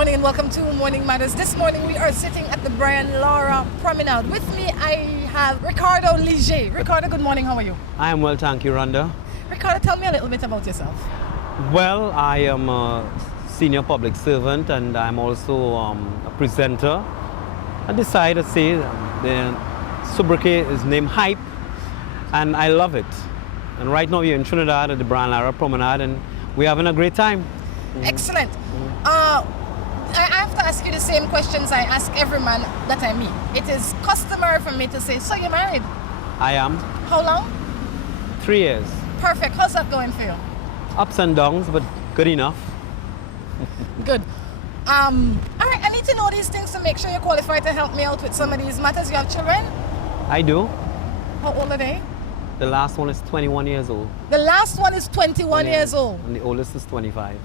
morning and welcome to Morning Matters. This morning we are sitting at the Brian Laura Promenade. With me I have Ricardo Liger. Ricardo, good morning, how are you? I am well, thank you, Rhonda. Ricardo, tell me a little bit about yourself. Well, I am a senior public servant and I'm also a presenter. I decided to say the sobriquet is named Hype and I love it. And right now we're in Trinidad at the Brian Laura Promenade and we're having a great time. Excellent. I have to ask you the same questions I ask every man that I meet. It is customary for me to say, so you're married? I am. How long? 3 years. Perfect. How's that going for you? Ups and downs, but good enough. Good. All right, I need to know these things to make sure you're qualified to help me out with some of these matters. You have children? I do. How old are they? The last one is 21 years old. The last one is 21 years old. And the oldest is 25.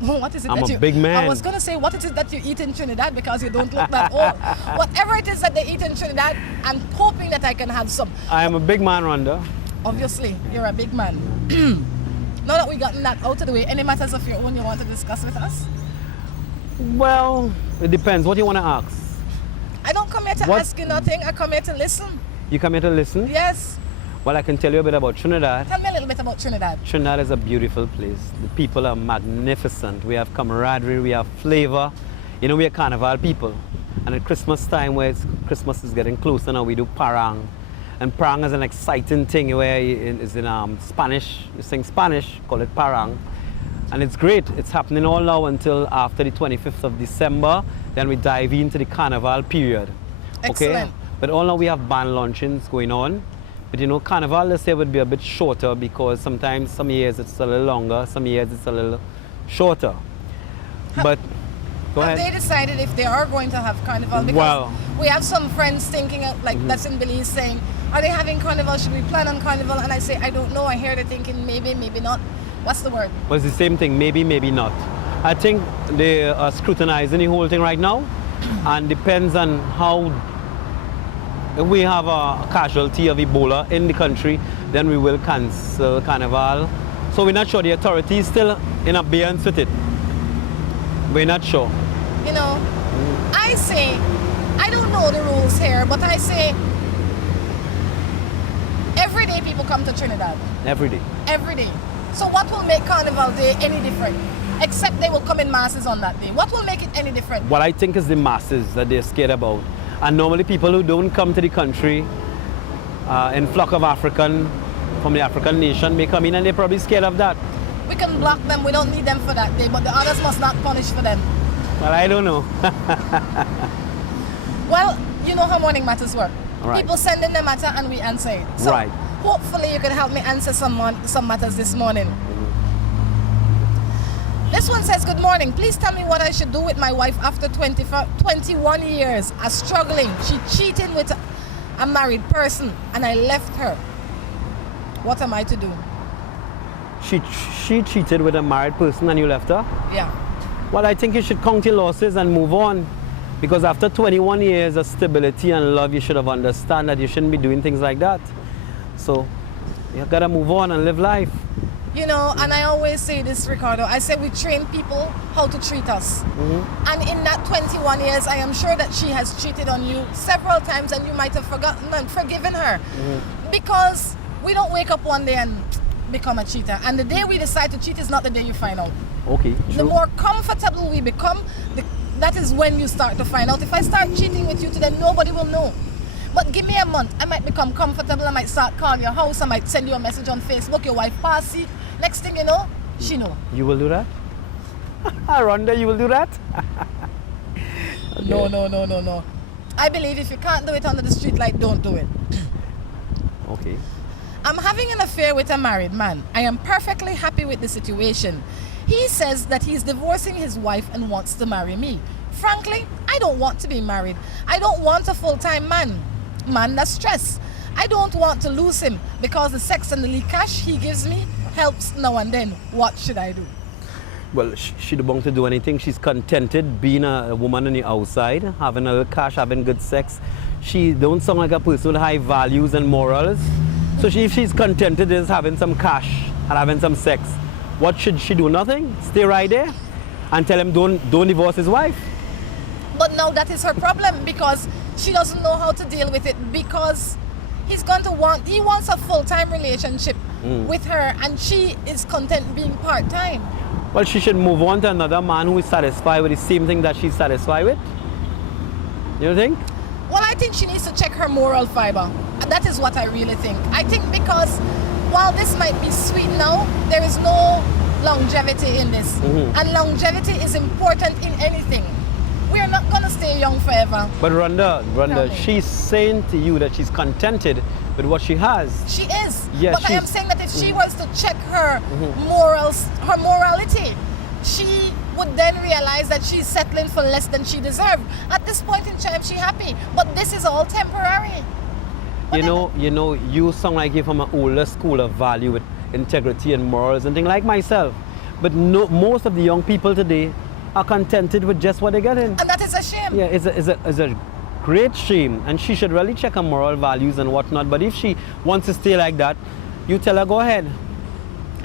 What is it I'm that a big man. I was going to say, what is it that you eat in Trinidad because you don't look that old? Whatever it is that they eat in Trinidad, I'm hoping that I can have some. I am a big man, Rhonda. Obviously, you're a big man. Now that we've gotten that out of the way, any matters of your own you want to discuss with us? Well, it depends. What do you want to ask? I don't come here to ask you nothing. I come here to listen. You come here to listen? Yes. Well, I can tell you a bit about Trinidad. Tell me a little bit about Trinidad. Trinidad is a beautiful place. The people are magnificent. We have camaraderie, we have flavor. You know, we are carnival people. And at Christmas time, where Christmas is getting closer now, we do parang. And parang is an exciting thing where it's in Spanish. You sing Spanish, call it parang. And it's great. It's happening all now until after the 25th of December. Then we dive into the carnival period. Excellent. Okay? But all now we have band launchings going on. But you know, carnival this year would be a bit shorter because sometimes some years it's a little longer, some years it's a little shorter. But go ahead. Have they decided if they are going to have carnival? Because we have some friends thinking that's in Belize saying, are they having carnival? Should we plan on carnival? And I say, I don't know. I hear they're thinking maybe, maybe not. What's the word? Well, it's the same thing, maybe, maybe not. I think they are scrutinizing the whole thing right now and depends on how. If we have a casualty of Ebola in the country, then we will cancel carnival. So we're not sure. The authorities still in abeyance with it. We're not sure. You know, I say, I don't know the rules here, but I say every day people come to Trinidad. Every day. Every day. So what will make Carnival Day any different? Except they will come in masses on that day. What will make it any different? What I think is the masses that they're scared about. And normally people who don't come to the country in flock of African, from the African nation may come in and they're probably scared of that. We can block them, we don't need them for that day, but the others must not punish for them. Well, I don't know. Well, you know how Morning Matters work. Right. People send in their matter and we answer it. So right. Hopefully you can help me answer some matters this morning. This one says, good morning. Please tell me what I should do with my wife after 21 years of struggling. She cheated with a married person and I left her. What am I to do? She cheated with a married person and you left her? Yeah. Well, I think you should count your losses and move on. Because after 21 years of stability and love, you should have understood that you shouldn't be doing things like that. So, you've got to move on and live life. You know, and I always say this, Ricardo, I say we train people how to treat us. Mm-hmm. And in that 21 years, I am sure that she has cheated on you several times and you might have forgotten and forgiven her. Mm-hmm. Because we don't wake up one day and become a cheater. And the day we decide to cheat is not the day you find out. Okay, true. The more comfortable we become, that is when you start to find out. If I start cheating with you today, nobody will know. But give me a month, I might become comfortable, I might start calling your house, I might send you a message on Facebook, your wife passed. Next thing you know, she know. You will do that? Rhonda, you will do that? Okay. No. I believe if you can't do it under the street light, don't do it. Okay. I'm having an affair with a married man. I am perfectly happy with the situation. He says that he's divorcing his wife and wants to marry me. Frankly, I don't want to be married. I don't want a full-time man. Man, that's stress. I don't want to lose him because the sex and the little cash he gives me helps now and then. What should I do? Well, she don't want to do anything. She's contented being a woman on the outside, having a little cash, having good sex. She don't sound like a person with high values and morals. So if she's contented is having some cash and having some sex, what should she do? Nothing? Stay right there? and tell him don't divorce his wife. But now that is her problem because she doesn't know how to deal with it because he wants a full-time relationship with her and she is content being part-time. Well, she should move on to another man who is satisfied with the same thing that she's satisfied with. You don't think? Well, I think she needs to check her moral fiber. That is what I really think. I think because while this might be sweet now, there is no longevity in this. And longevity is important in anything. We are not going to stay young forever. But Rhonda, she's saying to you that she's contented with what she has. She is. Yes, but I am saying that if she was to check her morals, her morality, she would then realize that she's settling for less than she deserved. At this point in time, she's happy. But this is all temporary. You know, you sound like you're from an older school of value with integrity and morals and things like myself. But most of the young people today are contented with just what they're getting. And that is a shame. Yeah, it's a great shame. And she should really check her moral values and whatnot. But if she wants to stay like that, you tell her, go ahead.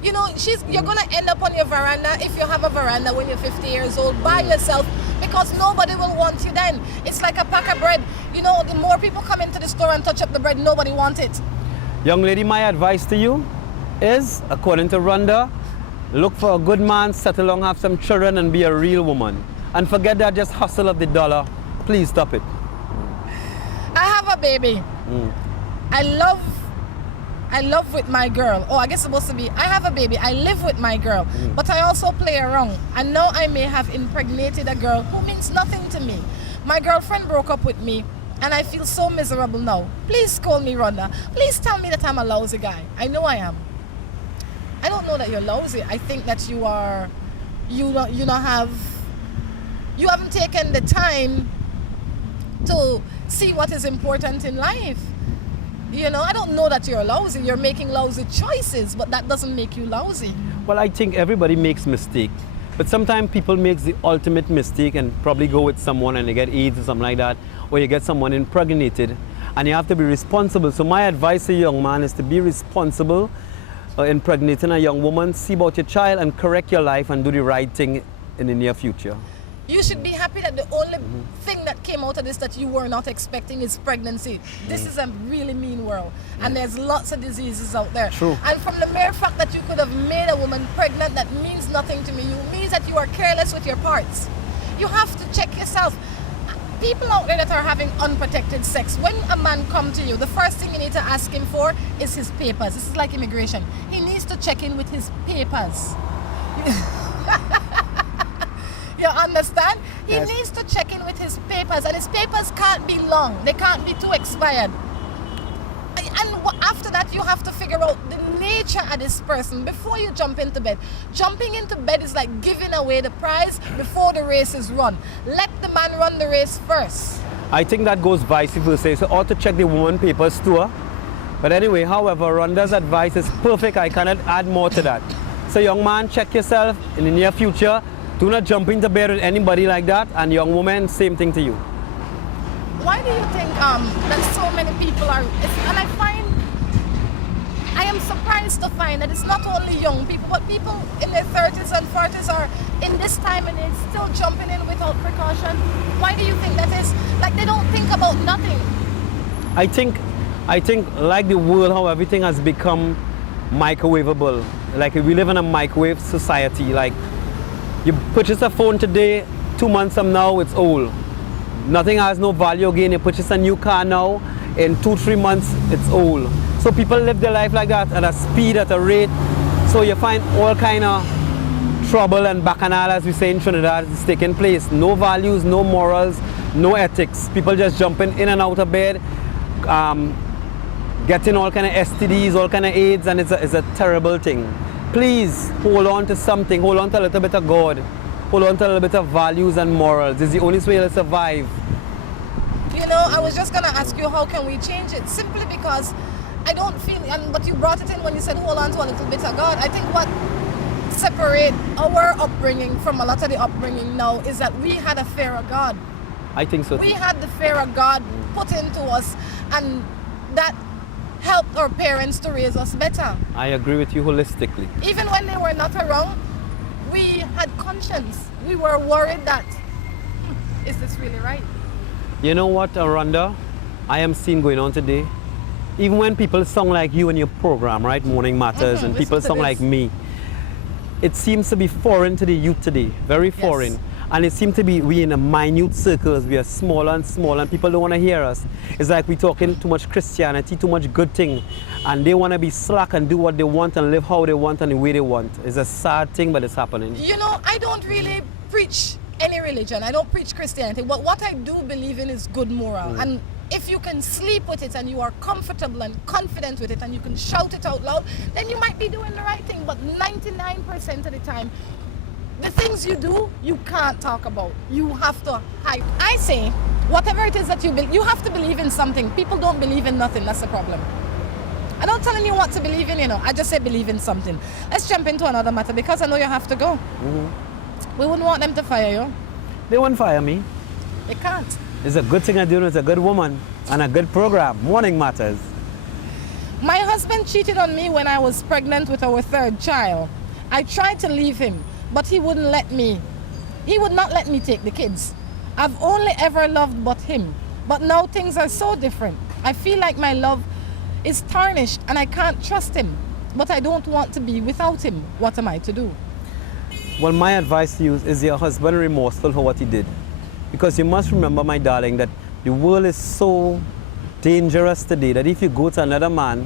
You know, you're going to end up on your veranda, if you have a veranda when you're 50 years old, by yourself, because nobody will want you then. It's like a pack of bread. You know, the more people come into the store and touch up the bread, nobody wants it. Young lady, my advice to you is, according to Rhonda, look for a good man, settle down, have some children, and be a real woman. And forget that just hustle of the dollar. Please stop it. I have a baby. I love with my girl. Oh, I guess it's supposed to be, I have a baby. I live with my girl. But I also play around. And now I may have impregnated a girl who means nothing to me. My girlfriend broke up with me. And I feel so miserable now. Please call me Rhonda. Please tell me that I'm a lousy guy. I know I am. I don't know that you're lousy. I think that you haven't taken the time to see what is important in life. You know, I don't know that you're lousy. You're making lousy choices, but that doesn't make you lousy. Well, I think everybody makes mistakes. But sometimes people make the ultimate mistake and probably go with someone and they get AIDS or something like that, or you get someone impregnated, and you have to be responsible. So my advice to a young man is to be responsible. Impregnating a young woman, see about your child and correct your life and do the right thing in the near future. You should be happy that the only thing that came out of this that you were not expecting is pregnancy. This is a really mean world, and there's lots of diseases out there. True. And from the mere fact that you could have made a woman pregnant, that means nothing to me. It means that you are careless with your parts. You have to check yourself. People out there that are having unprotected sex, when a man comes to you, the first thing you need to ask him for is his papers. This is like immigration. He needs to check in with his papers. You understand? He needs to check in with his papers, and his papers can't be long. They can't be too expired. And after that, you have to figure out the nature of this person before you jump into bed. Jumping into bed is like giving away the prize before the race is run. Let the man run the race first. I think that goes vice versa. So ought to check the woman papers too. But anyway, however, Rhonda's advice is perfect. I cannot add more to that. So young man, check yourself in the near future. Do not jump into bed with anybody like that. And young woman, same thing to you. Why do you think that so many people are, and I am surprised to find that it's not only young people, but people in their 30s and 40s are in this time and they're still jumping in without precaution. Why do you think that is? Like they don't think about nothing. I think like the world, how everything has become microwavable. Like we live in a microwave society. Like you purchase a phone today, 2 months from now it's old. Nothing has no value again. You purchase a new car now, in 2-3 months it's old. So people live their life like that at a speed, at a rate. So you find all kind of trouble and bacchanal, as we say in Trinidad, is taking place. No values, no morals, no ethics. People just jumping in and out of bed, getting all kind of STDs, all kind of AIDS, and it's a terrible thing. Please hold on to something. Hold on to a little bit of God. Hold on to a little bit of values and morals. It's the only way to survive. You know, I was just going to ask you, how can we change it? Simply because I don't feel, but you brought it in when you said hold on to a little bit of God. I think what separates our upbringing from a lot of the upbringing now is that we had a fear of God. I think so too. We had the fear of God put into us, and that helped our parents to raise us better. I agree with you holistically. Even when they were not around, we had conscience. We were worried that, is this really right? You know what, Rhonda? I am seeing going on today. Even when people song like you in your program, right? Morning Matters, and people song like me, it seems to be foreign to the youth today. Very foreign. Yes. And it seems to be we in a minute circles. We are smaller and smaller, and people don't want to hear us. It's like we're talking too much Christianity, too much good thing, and they want to be slack and do what they want and live how they want and the way they want. It's a sad thing, but it's happening. You know, I don't really preach any religion. I don't preach Christianity. But what I do believe in is good moral. And if you can sleep with it and you are comfortable and confident with it and you can shout it out loud, then you might be doing the right thing. But 99% of the time, the things you do, you can't talk about. You have to hide. I say, whatever it is that you believe, you have to believe in something. People don't believe in nothing. That's the problem. I don't telling you what to believe in, you know. I just say believe in something. Let's jump into another matter because I know you have to go. We wouldn't want them to fire you. They won't fire me. They can't. It's a good thing I'm doing. It's a good woman and a good program. Morning Matters. My husband cheated on me when I was pregnant with our third child. I tried to leave him, but he wouldn't let me. He would not let me take the kids. I've only ever loved but him. But now things are so different. I feel like my love is tarnished and I can't trust him. But I don't want to be without him. What am I to do? Well, my advice to you is your husband remorseful for what he did. Because you must remember, my darling, that the world is so dangerous today that if you go to another man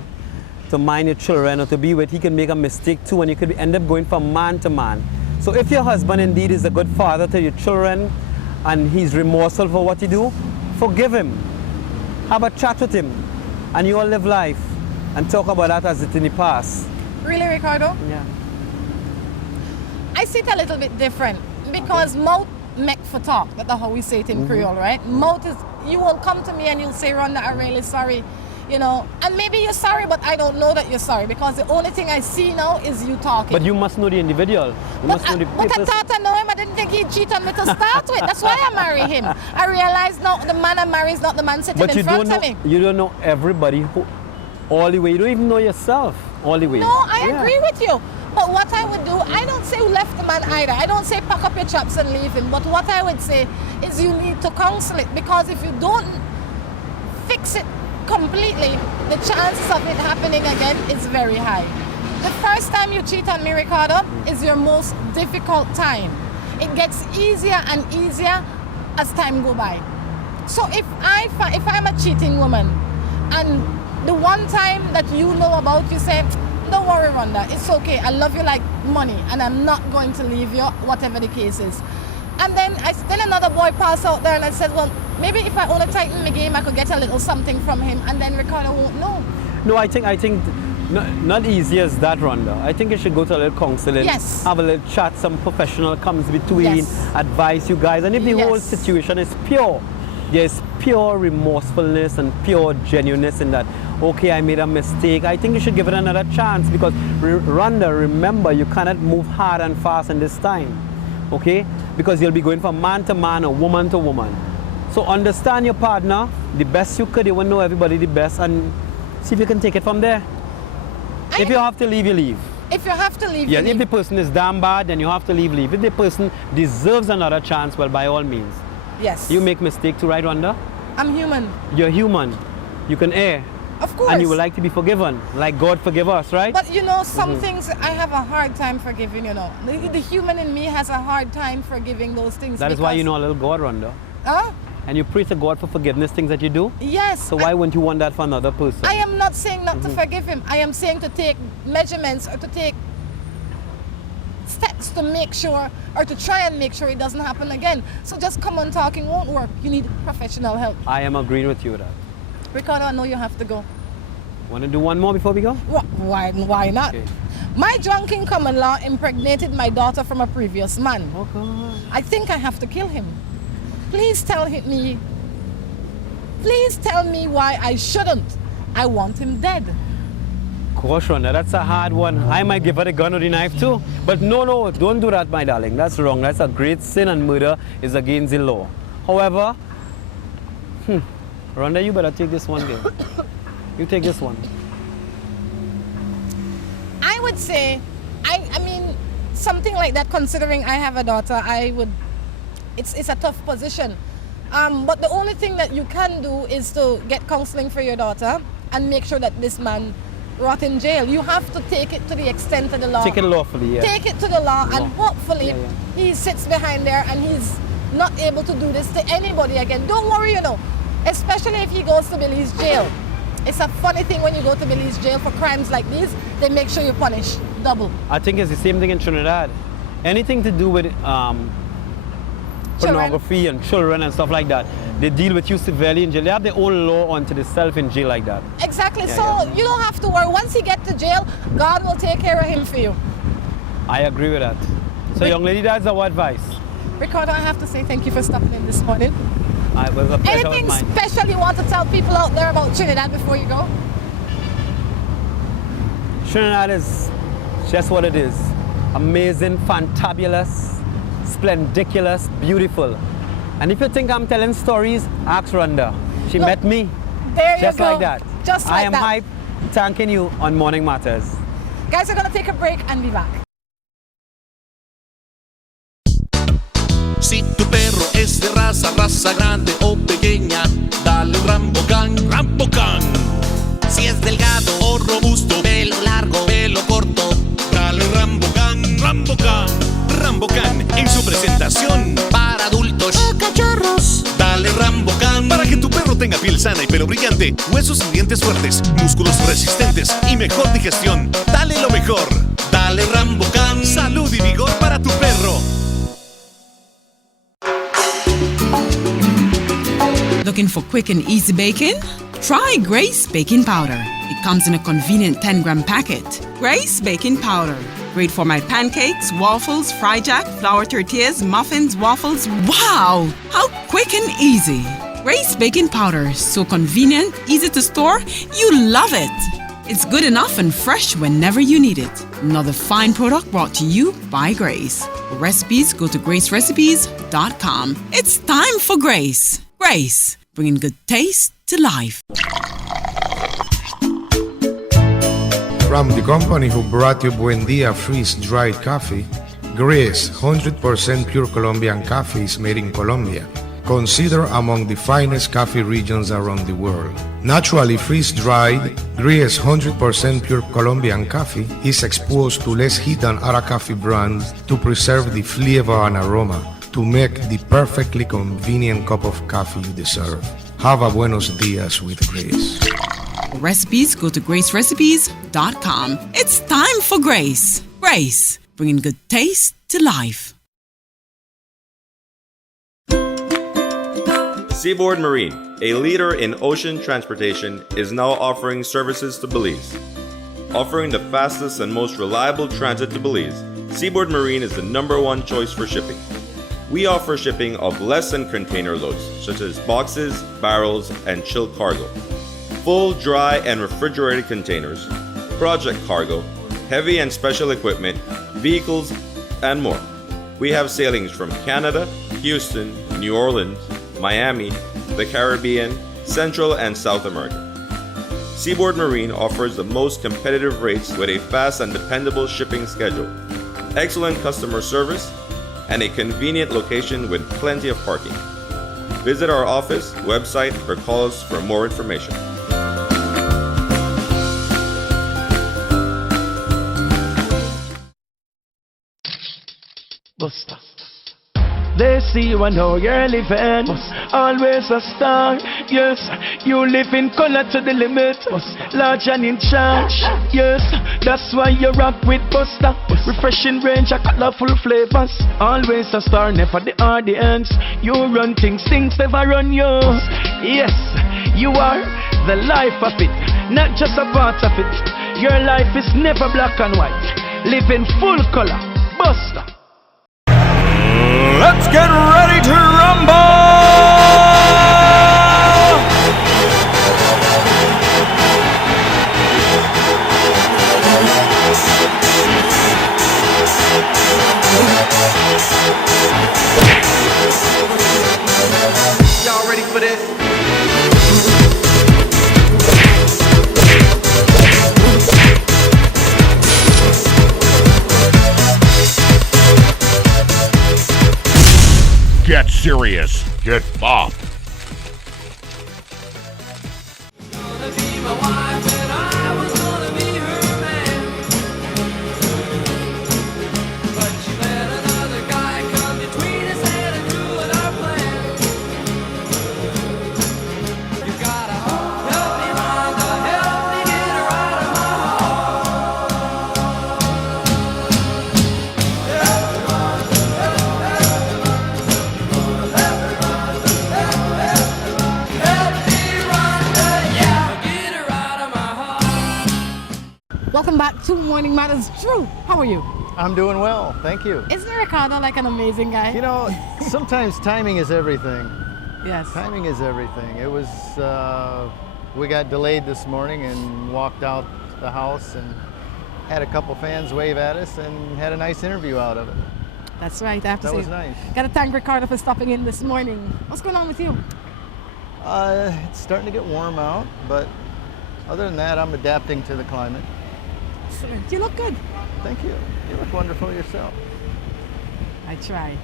to mind your children or to be with, he can make a mistake too and you could end up going from man to man. So if your husband indeed is a good father to your children and he's remorseful for what he do, forgive him. Have a chat with him and you all live life and talk about that as it's in the past. Really, Ricardo? Yeah. I see it a little bit different because mouth make for talk. That's how we say it in Creole, right? Mouth is, you will come to me and you'll say, Rhonda, I'm really sorry. You know, and maybe you're sorry, but I don't know that you're sorry because the only thing I see now is you talking. But you must know the individual. You must know the but I thought I know him. I didn't think he'd cheat on me to start with. That's why I marry him. I realized now the man I marry is not the man sitting in front of me. You don't know everybody who, all the way. You don't even know yourself all the way. No, I agree with you. But what I would do, I don't say left the man either. I don't say pack up your chops and leave him. But what I would say is you need to counsel it because if you don't fix it completely, the chances of it happening again is very high. The first time you cheat on me, Ricardo, is your most difficult time. It gets easier and easier as time go by. So if I'm a cheating woman and the one time that you know about, you say, don't worry, Rhonda, it's okay. I love you like money and I'm not going to leave you, whatever the case is. And then another boy passed out there and I said, well, maybe if I only tighten my game, I could get a little something from him and then Ricardo won't know. No, I think not easy as that, Rhonda. I think you should go to a little counseling, have a little chat, some professional comes between, advise you guys. And if the whole situation is pure, there's pure remorsefulness and pure genuineness in that, okay, I made a mistake, I think you should give it another chance because, Rhonda, remember, you cannot move hard and fast in this time, okay? Because you'll be going from man to man or woman to woman. So understand your partner the best you could. You will know everybody the best and see if you can take it from there. If you have to leave, you leave. If you have to leave, you leave. If the person is damn bad, then you have to leave. If the person deserves another chance, well, by all means. Yes. You make mistake too, right, Rhonda? I'm human. You're human. You can err. Of course. And you would like to be forgiven, like God forgive us, right? But you know, some things I have a hard time forgiving, you know. The human in me has a hard time forgiving those things. That is why you know a little God, Rhonda. Huh? And you pray to God for forgiveness, things that you do? Yes. So why wouldn't you want that for another person? I am not saying not to forgive him. I am saying to take measurements or to take steps to make sure or to try and make sure it doesn't happen again. So just come on talking won't work. You need professional help. I am agreeing with you with that. Ricardo, I know you have to go. Want to do one more before we go? Why not? Okay. My drunken common-law impregnated my daughter from a previous man. Oh, God. I think I have to kill him. Please tell me why I shouldn't. I want him dead. Gosh, Rhonda, that's a hard one. I might give her the gun or the knife too. But no, don't do that, my darling. That's wrong. That's a great sin and murder is against the law. However, Rhonda, you better take this one, girl. You take this one. I would say, I mean, something like that, considering I have a daughter, it's a tough position. But the only thing that you can do is to get counseling for your daughter and make sure that this man rot in jail. You have to take it to the extent of the law. Take it lawfully, yeah. Take it to the law, and hopefully he sits behind there and he's not able to do this to anybody again. Don't worry, especially if he goes to Belize jail. It's a funny thing when you go to Belize jail for crimes like these, they make sure you punish double. I think it's the same thing in Trinidad. Anything to do with pornography and children and stuff like that, they deal with you severely in jail. They have their own law onto themselves in jail like that. Exactly. You don't have to worry. Once he gets to jail, God will take care of him for you. I agree with that. So young lady, that's our advice. Ricardo, I have to say thank you for stopping in this morning. It was a pleasure. Anything special you want to tell people out there about Trinidad before you go? Trinidad is just what it is. Amazing, fantabulous, splendiculous, beautiful. And if you think I'm telling stories, ask Rhonda. She met me. There you just go. Like that. Just like that. I am hype, thanking you on Morning Matters. Guys, we're going to take a break and be back. Si tu perro es de raza grande o pequeña, dale Rambocan, Rambocan. Si es delgado o robusto, pelo largo, pelo corto, dale Rambocan, Rambocan. Rambocan en su presentación para adultos o cachorros. Dale Rambocan para que tu perro tenga piel sana y pelo brillante, huesos y dientes fuertes, músculos resistentes y mejor digestión. Dale lo mejor. Dale Rambocan. Salud y vigor para tu perro. Looking for quick and easy baking? Try Grace Baking Powder. It comes in a convenient 10-gram packet. Grace Baking Powder. Great for my pancakes, waffles, fry jack, flour tortillas, muffins, waffles. Wow! How quick and easy. Grace Baking Powder. So convenient, easy to store. You love it. It's good enough and fresh whenever you need it. Another fine product brought to you by Grace. For recipes, go to gracerecipes.com. It's time for Grace. Grace, bringing good taste to life. From the company who brought you Buen Dia freeze-dried coffee, Grace 100% pure Colombian coffee is made in Colombia, considered among the finest coffee regions around the world. Naturally freeze-dried, Grace 100% pure Colombian coffee is exposed to less heat than other coffee brands to preserve the flavor and aroma, to make the perfectly convenient cup of coffee you deserve. Have a buenos dias with Grace. For recipes, go to gracerecipes.com. It's time for Grace. Grace, bringing good taste to life. Seaboard Marine, a leader in ocean transportation, is now offering services to Belize. Offering the fastest and most reliable transit to Belize, Seaboard Marine is the #1 choice for shipping. We offer shipping of less than container loads, such as boxes, barrels, and chilled cargo, full, dry, and refrigerated containers, project cargo, heavy and special equipment, vehicles, and more. We have sailings from Canada, Houston, New Orleans, Miami, the Caribbean, Central and South America. Seaboard Marine offers the most competitive rates with a fast and dependable shipping schedule, excellent customer service, and a convenient location with plenty of parking. Visit our office, website, or call us for more information. Buster. They see you and know you're living. Always a star. Yes, you live in color to the limit. Large and in charge. Yes, that's why you rock with Buster. Refreshing range of colorful flavors. Always a star, never the audience. You run things never run you. Yes, you are the life of it, not just a part of it. Your life is never black and white. Live in full color. Buster. Let's get ready to rumble! Y'all ready for this? serious. Get bopped. Welcome back to Morning Matters. Drew, how are you? I'm doing well, thank you. Isn't Ricardo like an amazing guy? You know, sometimes timing is everything. Yes. Timing is everything. It was, we got delayed this morning and walked out the house and had a couple fans wave at us and had a nice interview out of it. That's right, I have to That say. was nice. Gotta thank Ricardo for stopping in this morning. What's going on with you? It's starting to get warm out, but other than that, I'm adapting to the climate. Excellent. You look good. Thank you. You look wonderful yourself. I try.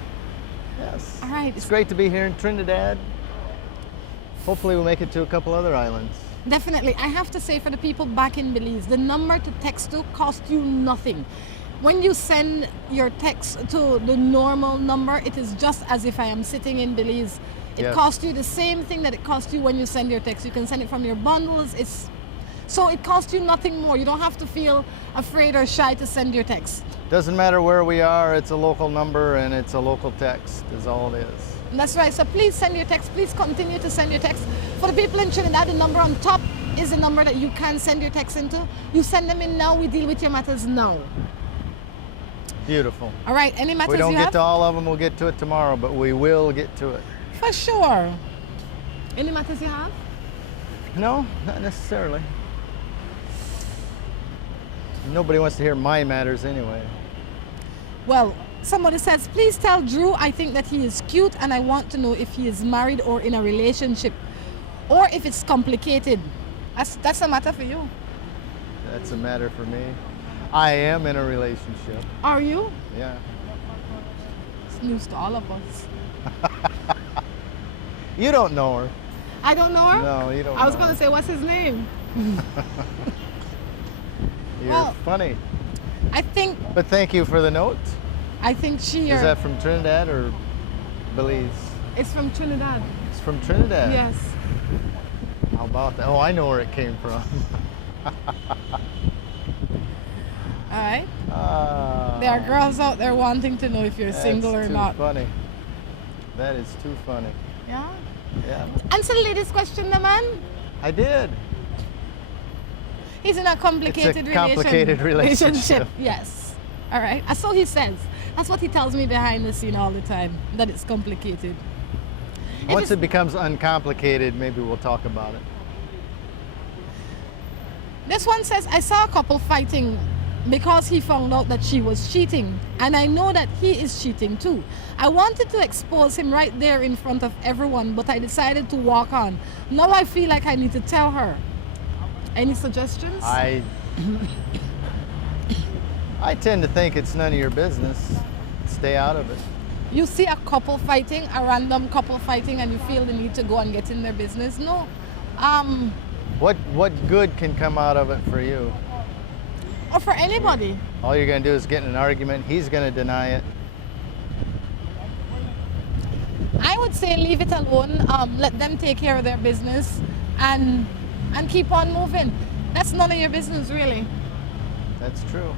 Yes. All right. It's great to be here in Trinidad. Hopefully we'll make it to a couple other islands. Definitely. I have to say, for the people back in Belize, the number to text to costs you nothing. When you send your text to the normal number, it is just as if I am sitting in Belize. It Yes. costs you the same thing that it costs you when you send your text. You can send it from your bundles. So it costs you nothing more. You don't have to feel afraid or shy to send your text. Doesn't matter where we are, it's a local number and it's a local text is all it is. And that's right. So please send your text. Please continue to send your text. For the people in Trinidad, the number on top is the number that you can send your text into. You send them in now. We deal with your matters now. Beautiful. All right. Any matters We don't you get have? to all of them, we'll get to it tomorrow, but we will get to it. For sure. Any matters you have? No, not necessarily. Nobody wants to hear my matters anyway. Well, somebody says, please tell Drew I think that he is cute and I want to know if he is married or in a relationship or if it's complicated. That's a matter for you. That's a matter for me. I am in a relationship. Are you? Yeah. It's news to all of us. You don't know her. I don't know her? No, you don't I was know going to say, what's his name? You're Well- funny. I think But thank you for the note. she Is that from Trinidad or Belize? it's from Trinidad. It's from Trinidad. Yes. How about that? Oh, I know where it came from. All right. Ah, There are girls out there wanting to know if you're single or too not. funny. That is too funny. Yeah. Yeah, Answer the lady's question, the man. I did. He's in a complicated, It's a complicated relationship. Yes. All right. That's what he says. That's what he tells me behind the scene all the time, that it's complicated. If Once it's- it becomes uncomplicated, maybe we'll talk about it. This one says, I saw a couple fighting because he found out that she was cheating, and I know that he is cheating too. I wanted to expose him right there in front of everyone, but I decided to walk on. Now I feel like I need to tell her. Any suggestions? I tend to think it's none of your business. Stay out of it. You see a couple fighting, a random couple fighting, and you feel the need to go and get in their business? No. What good can come out of it for you? Or for anybody. All you're going to do is get in an argument. He's going to deny it. I would say leave it alone. Let them take care of their business and keep on moving. That's none of your business, really. That's true.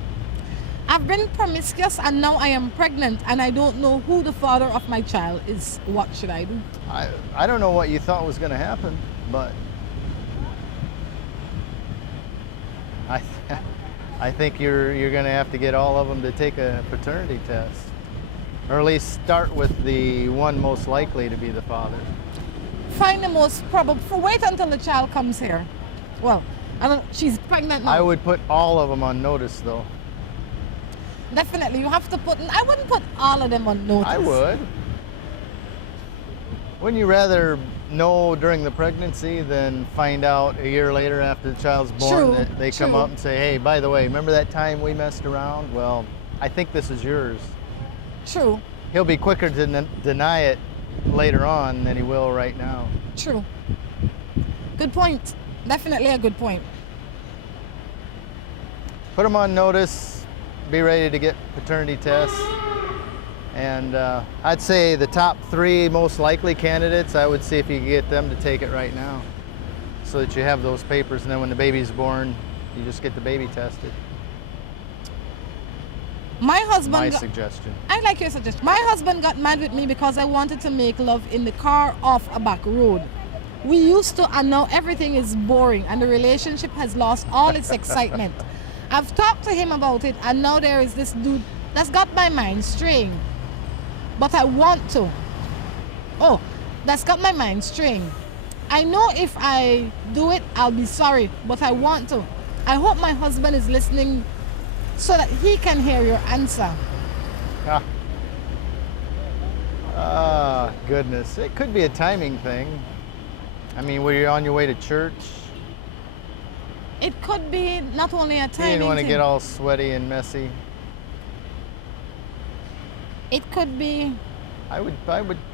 I've been promiscuous and now I am pregnant and I don't know who the father of my child is. What should I do? I don't know what you thought was going to happen, but I think you're going to have to get all of them to take a paternity test, or at least start with the one most likely to be the father. Find the most probable. Wait until the child comes here. Well, she's pregnant now. I would put all of them on notice, though. Definitely, you have to put. I wouldn't put all of them on notice. I would. Wouldn't you rather know during the pregnancy than find out a year later after the child's born True, that they come true. up and say, hey, by the way, remember that time we messed around? Well, I think this is yours. True. He'll be quicker to deny it later on than he will right now. True. Good point. Definitely a good point. Put him on notice, be ready to get paternity tests. And I'd say the top 3 most likely candidates, I would see if you could get them to take it right now so that you have those papers, and then when the baby's born, you just get the baby tested. My husband My suggestion. I like your suggestion. My husband got mad with me because I wanted to make love in the car off a back road. We used to, and now everything is boring and the relationship has lost all its excitement. I've talked to him about it, and now there is this dude that's got my mind straying. But I want to. Oh, that's got my mind straying. I know if I do it, I'll be sorry, but I want to. I hope my husband is listening so that he can hear your answer. Goodness. It could be a timing thing. I mean, were you on your way to church? It could be not only a You timing didn't want to thing. get all sweaty and messy. It could be. I would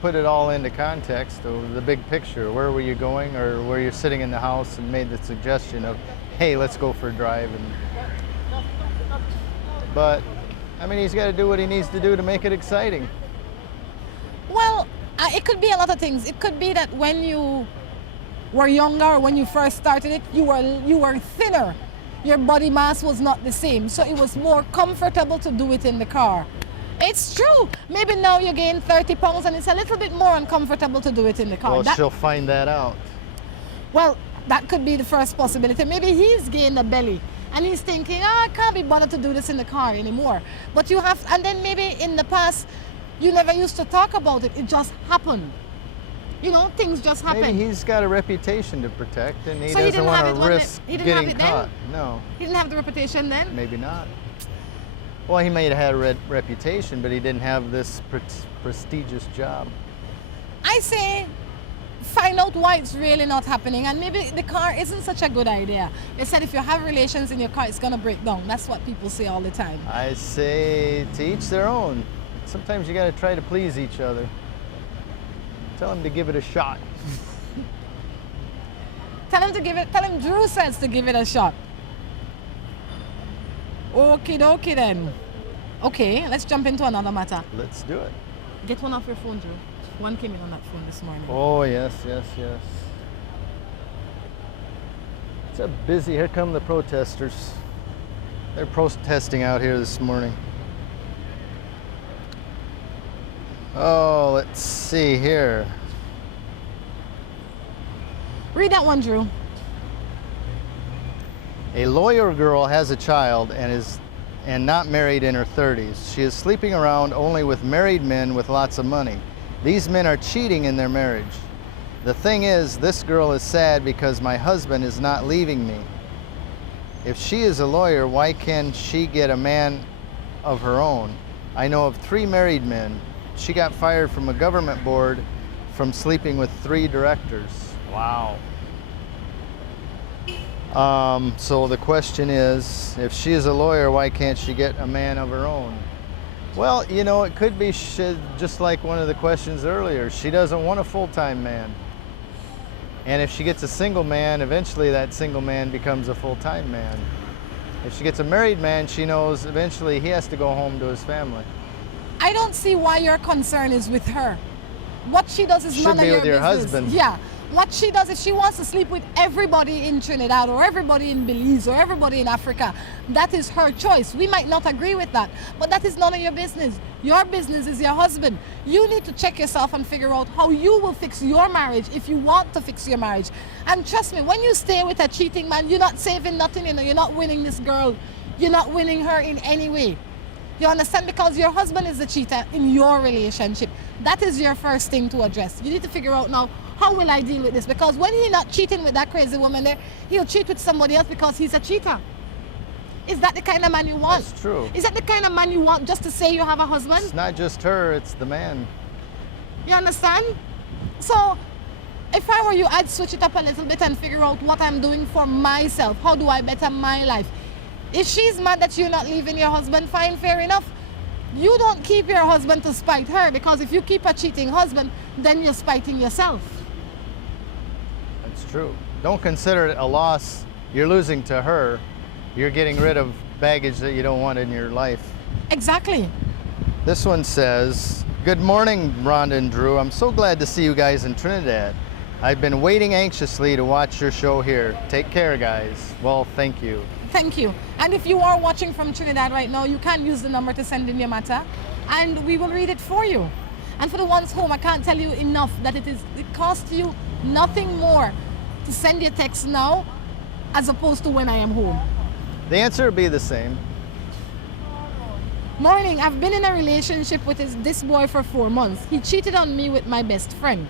put it all into context, the big picture. Where were you going, or where you're sitting in the house and made the suggestion of, hey, let's go for a drive. But I mean, he's got to do what he needs to do to make it exciting. Well, it could be a lot of things. It could be that when you were younger, when you first started it, you were thinner. Your body mass was not the same, so it was more comfortable to do it in the car. It's true. Maybe now you gain 30 pounds and it's a little bit more uncomfortable to do it in the car. Well, she'll find that out. Well, that could be the first possibility. Maybe he's gained a belly and he's thinking, I can't be bothered to do this in the car anymore. But you have, and then maybe in the past, you never used to talk about it. It just happened. You know, things just happen. Maybe he's got a reputation to protect, and he So he doesn't didn't want have to it when risk he didn't have getting it then? caught. No, He didn't have the reputation then? maybe not. Well, he may have had a reputation, but he didn't have this prestigious job. I say find out why it's really not happening, and maybe the car isn't such a good idea. They said if you have relations in your car, it's gonna break down. That's what people say all the time. I say to each their own. Sometimes you got to try to please each other. Tell him to give it a shot. Tell him Drew says to give it a shot. Okie dokie then. Okay, let's jump into another matter. Let's do it. Get one off your phone, Drew. One came in on that phone this morning. Oh, yes. It's a busy, here come the protesters. They're protesting out here this morning. Oh, let's see here. Read that one, Drew. A lawyer girl has a child and not married in her 30s. She is sleeping around only with married men with lots of money. These men are cheating in their marriage. The thing is, this girl is sad because my husband is not leaving me. If she is a lawyer, why can't she get a man of her own? I know of 3 married men. She got fired from a government board from sleeping with 3 directors. Wow. So the question is, if she is a lawyer, why can't she get a man of her own? Well, you know, it could be just like one of the questions earlier. She doesn't want a full-time man. And if she gets a single man, eventually that single man becomes a full-time man. If she gets a married man, she knows eventually he has to go home to his family. I don't see why your concern is with her. What she does is Should none of be your with your business. husband. Yeah. What she does, if she wants to sleep with everybody in Trinidad or everybody in Belize or everybody in Africa, that is her choice. We might not agree with that, but that is none of your business. Your business is your husband. You need to check yourself and figure out how you will fix your marriage if you want to fix your marriage. And trust me, when you stay with a cheating man, you're not saving nothing, you know, you're not winning this girl. You're not winning her in any way. You understand? Because your husband is the cheater in your relationship. That is your first thing to address. You need to figure out now, how will I deal with this? Because when he's not cheating with that crazy woman there, he'll cheat with somebody else because he's a cheater. Is that the kind of man you want? That's true. Is that the kind of man you want just to say you have a husband? It's not just her, it's the man. You understand? So, if I were you, I'd switch it up a little bit and figure out what I'm doing for myself. How do I better my life? If she's mad that you're not leaving your husband, fine, fair enough. You don't keep your husband to spite her, because if you keep a cheating husband, then you're spiting yourself. That's true. Don't consider it a loss you're losing to her. You're getting rid of baggage that you don't want in your life. Exactly. This one says, "Good morning, Rhonda and Drew. I'm so glad to see you guys in Trinidad. I've been waiting anxiously to watch your show here. Take care, guys." Well, thank you. Thank you. And if you are watching from Trinidad right now, you can use the number to send in your matter, and we will read it for you. And for the ones home, I can't tell you enough that it costs you nothing more to send your text now as opposed to when I am home. The answer will be the same. Morning, I've been in a relationship with this boy for 4 months. He cheated on me with my best friend.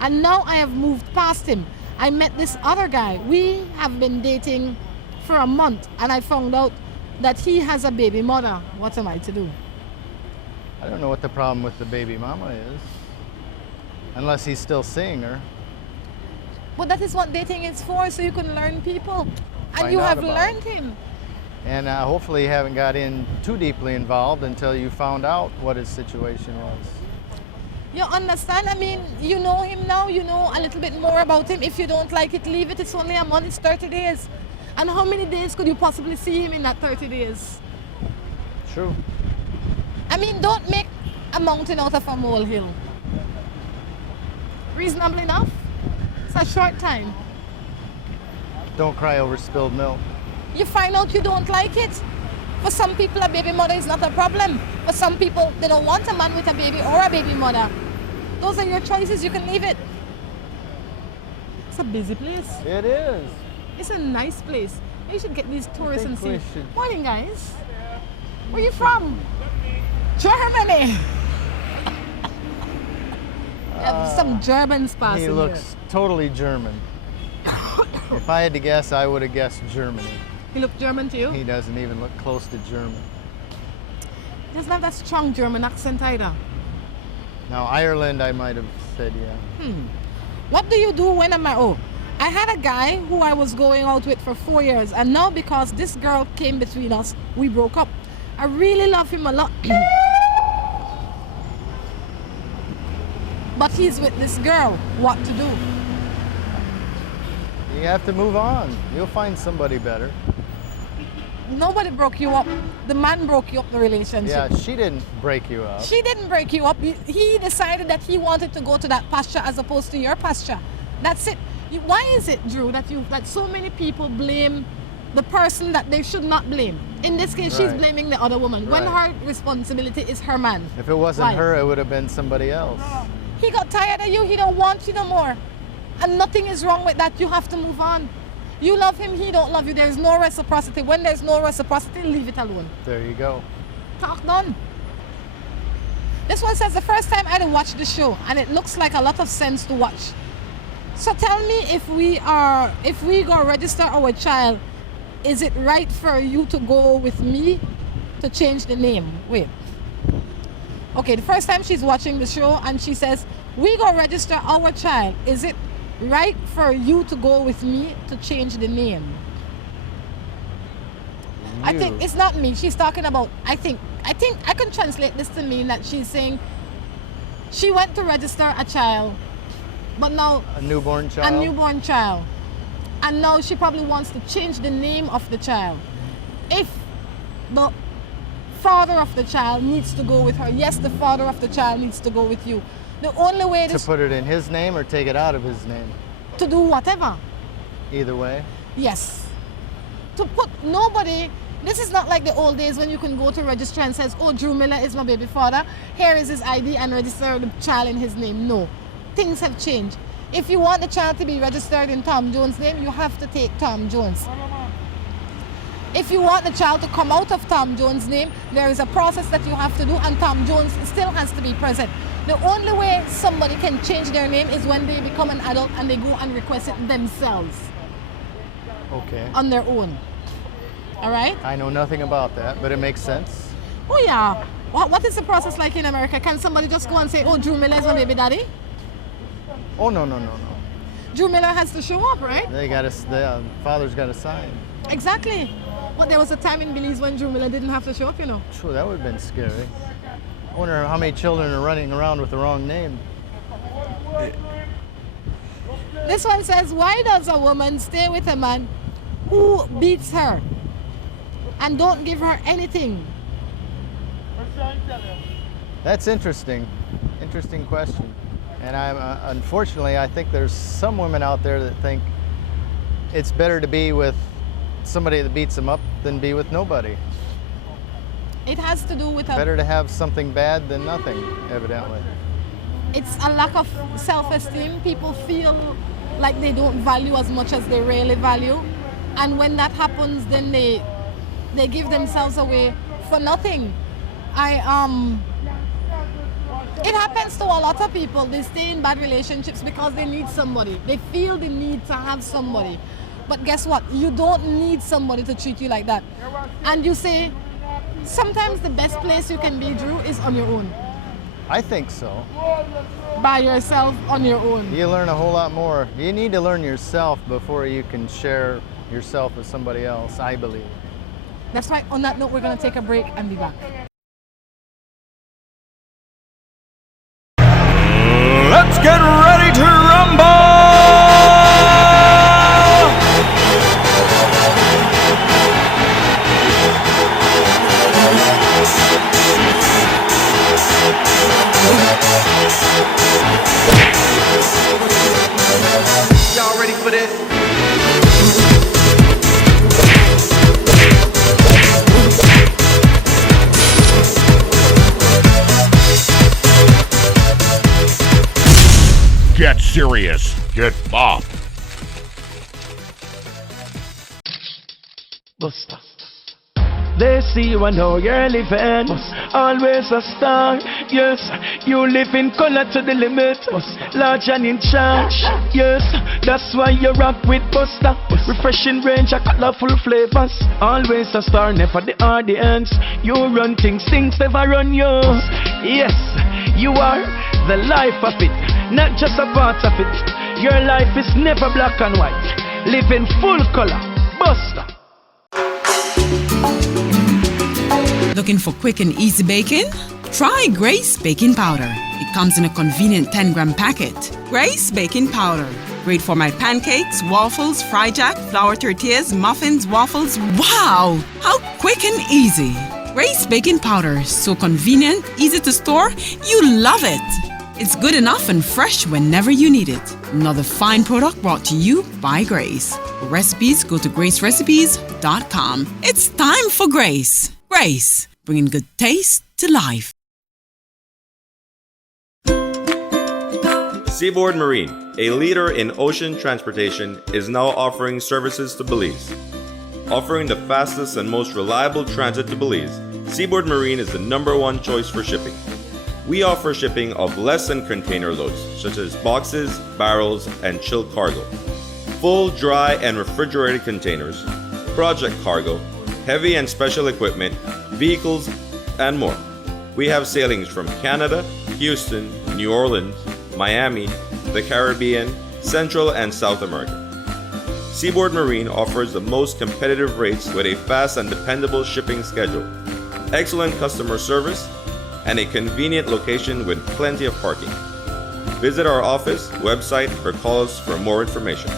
And now I have moved past him. I met this other guy. We have been dating for a month, and I found out that he has a baby mother. What am I to do? I don't know what the problem with the baby mama is, unless he's still seeing her. But that is what dating is for, so you can learn people. And Find you out have about learned him. And hopefully you haven't got in too deeply involved until you found out what his situation was. You understand? I mean, you know him now, you know a little bit more about him. If you don't like it, leave it. It's only a month, it's 30 days. And how many days could you possibly see him in that 30 days? True. I mean, don't make a mountain out of a molehill. Reasonable enough? It's a short time. Don't cry over spilled milk. You find out you don't like it. For some people, a baby mother is not a problem. For some people, they don't want a man with a baby or a baby mother. Those are your choices. You can leave it. It's a busy place. It is. It's a nice place. You should get these tourists and see. should. Morning, guys. Where you from? Germany. You have some Germans passing He here. looks totally German. If I had to guess, I would have guessed Germany. He look German to you? He doesn't even look close to German. He doesn't have that strong German accent either. Now, Ireland, I might have said, yeah. What do you do when I had a guy who I was going out with for 4 years, and now because this girl came between us, we broke up. I really love him a lot. But he's with this girl. What to do? You have to move on. You'll find somebody better. Nobody broke you up. The man broke you up, the relationship. Yeah, she didn't break you up. She didn't break you up. He decided that he wanted to go to that pasture as opposed to your pasture. That's it. Why is it, Drew, that so many people blame the person that they should not blame? In this case, she's Right. blaming the other woman when Right. her responsibility is her man. If it wasn't Why? her, it would have been somebody else. He got tired of you. He don't want you no more. And nothing is wrong with that. You have to move on. You love him. He don't love you. There's no reciprocity. When there's no reciprocity, leave it alone. There you go. Talk done. This one says, the first time I watched the show, and it looks like a lot of sense to watch. So tell me, if we go register our child, is it right for you to go with me to change the name? Wait. Okay, the first time she's watching the show and she says, we go register our child, is it right for you to go with me to change the name? I think it's not me. She's talking about, I think I can translate this to mean that she's saying she went to register a child, but now A newborn child? a newborn child, and now she probably wants to change the name of the child. If the father of the child needs to go with her, yes, the father of the child needs to go with you. The only way To put it in his name or take it out of his name? to do whatever. Either way. Yes. To put nobody, this is not like the old days when you can go to register and says, oh, Drew Miller is my baby father. Here is his ID and register the child in his name. No. Things have changed. If you want the child to be registered in Tom Jones' name, you have to take Tom Jones. If you want the child to come out of Tom Jones' name, there is a process that you have to do, and Tom Jones still has to be present. The only way somebody can change their name is when they become an adult and they go and request it themselves. Okay. On their own. All right? I know nothing about that, but it makes sense. Oh, yeah. What is the process like in America? Can somebody just go and say, oh, Drew Miller is my baby daddy? Oh, no. Drew Miller has to show up, right? The father's got to sign. Exactly. But there was a time in Belize when Drew Miller didn't have to show up, you know. True, that would have been scary. I wonder how many children are running around with the wrong name. This one says, why does a woman stay with a man who beats her and don't give her anything? That's interesting. Interesting question. And unfortunately, I think there's some women out there that think it's better to be with somebody that beats them up than be with nobody. It has to do with Better to have something bad than nothing, evidently. It's a lack of self-esteem. People feel like they don't value as much as they really value. And when that happens, then they give themselves away for nothing. It happens to a lot of people. They stay in bad relationships because they need somebody. They feel the need to have somebody. But guess what? You don't need somebody to treat you like that. And you say, sometimes the best place you can be, Drew, is on your own. I think so. By yourself, on your own. You learn a whole lot more. You need to learn yourself before you can share yourself with somebody else, I believe. That's why, on that note, we're going to take a break and be back. Let's get ready to rumble! Y'all ready for this? Get serious. Get bopped. Buster. They see you and know you're living. Always a star. Yes, you live in color to the limit. Large and in charge. Yes, that's why you rock with Buster. Refreshing range of colorful flavors. Always a star, never the audience. You run things never run you. Yes, you are the life of it, not just a part of it. Your life is never black and white. Live in full color. Buster. Looking for quick and easy baking? Try Grace Baking Powder. It comes in a convenient 10-gram packet. Grace Baking Powder. Great for my pancakes, waffles, fry jack, flour tortillas, muffins, waffles. Wow! How quick and easy. Grace Baking Powder. So convenient, easy to store. You love it. It's good enough and fresh whenever you need it. Another fine product brought to you by Grace. For recipes, go to gracerecipes.com. It's time for Grace. Grace, bringing good taste to life. Seaboard Marine, a leader in ocean transportation, is now offering services to Belize. Offering the fastest and most reliable transit to Belize, Seaboard Marine is the #1 choice for shipping. We offer shipping of less than container loads, such as boxes, barrels, and chilled cargo. Full, dry, and refrigerated containers, project cargo, heavy and special equipment, vehicles, and more. We have sailings from Canada, Houston, New Orleans, Miami, the Caribbean, Central and South America. Seaboard Marine offers the most competitive rates with a fast and dependable shipping schedule, excellent customer service, and a convenient location with plenty of parking. Visit our office, website, or call us for more information.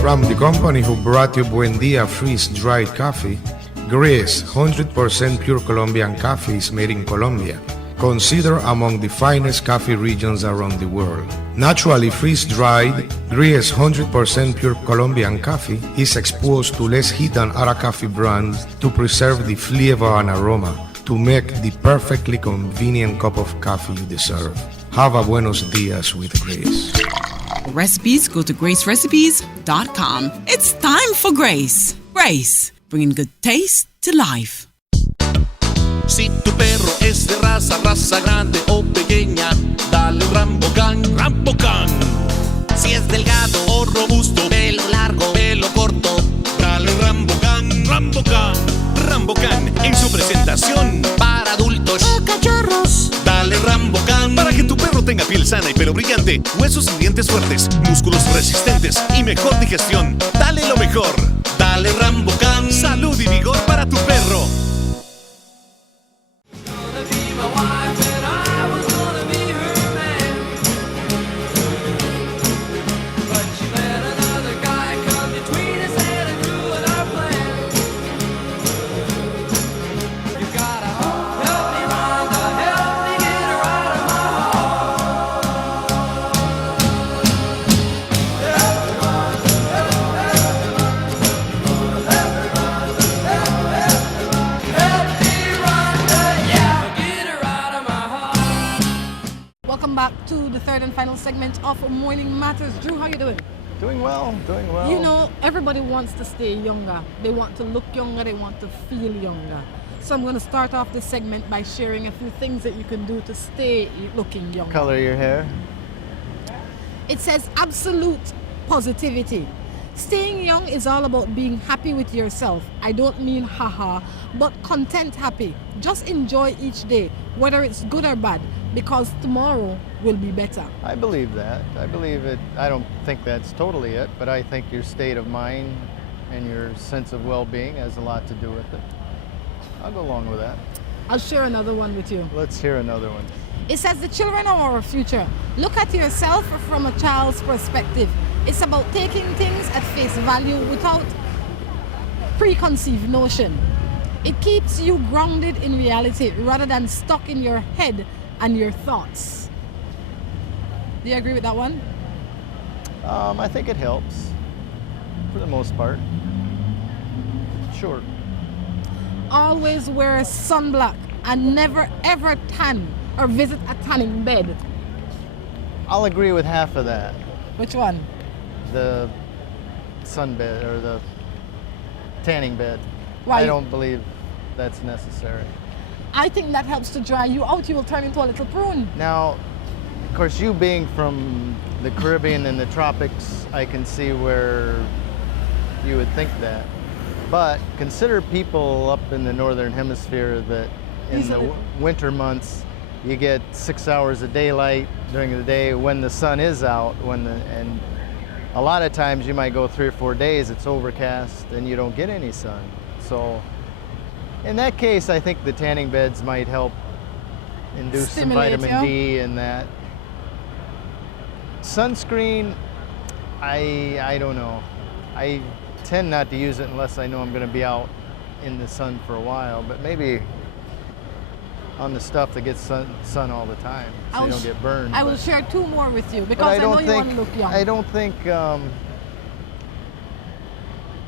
From the company who brought you Buen Dia freeze-dried coffee, Gris 100% pure Colombian coffee is made in Colombia, considered among the finest coffee regions around the world. Naturally freeze-dried, Gris 100% pure Colombian coffee is exposed to less heat than other coffee brands to preserve the flavor and aroma to make the perfectly convenient cup of coffee you deserve. Have a buenos dias with Gris. For recipes, go to gracerecipes.com. It's time for Grace. Grace, bringing good taste to life. Si tu perro es de raza grande o pequeña, dale un Rambocan, Rambocan. Si es delgado o robusto, pelo largo, pelo corto, dale un Rambocan, Rambocan. Rambocan en su presentación para adultos o cachorros, dale Rambocan. Una piel sana y pelo brillante, huesos y dientes fuertes, músculos resistentes y mejor digestión. Dale lo mejor. Dale Rambucan. Salud y vigor para tu perro. Welcome back to the third and final segment of Morning Matters. Drew, how you doing? Doing well, doing well. You know, everybody wants to stay younger. They want to look younger, they want to feel younger. So I'm going to start off this segment by sharing a few things that you can do to stay looking younger. Color your hair. It says absolute positivity. Staying young is all about being happy with yourself. I don't mean haha, but content happy. Just enjoy each day, whether it's good or bad, because tomorrow will be better. I believe that. I believe it. I don't think that's totally it, but I think your state of mind and your sense of well-being has a lot to do with it. I'll go along with that. I'll share another one with you. Let's hear another one. It says the children are our future. Look at yourself from a child's perspective. It's about taking things at face value without preconceived notion. It keeps you grounded in reality rather than stuck in your head and your thoughts. Do you agree with that one? I think it helps, for the most part. Sure. Always wear sunblock and never ever tan or visit a tanning bed. I'll agree with half of that. Which one? The sunbed or the tanning bed. Why? I don't believe that's necessary. I think that helps to dry you out. You will turn into a little prune. Now, of course, you being from the Caribbean and the tropics, I can see where you would think that. But consider people up in the northern hemisphere that in the winter months you get 6 hours of daylight during the day when the sun is out. And a lot of times you might go 3 or 4 days, it's overcast and you don't get any sun. So in that case, I think the tanning beds might help induce some vitamin D and that. Sunscreen, I don't know. I tend not to use it unless I know I'm going to be out in the sun for a while, but maybe on the stuff that gets sun all the time, so you don't get burned. I will share 2 more with you because I know you want to look young. I don't think,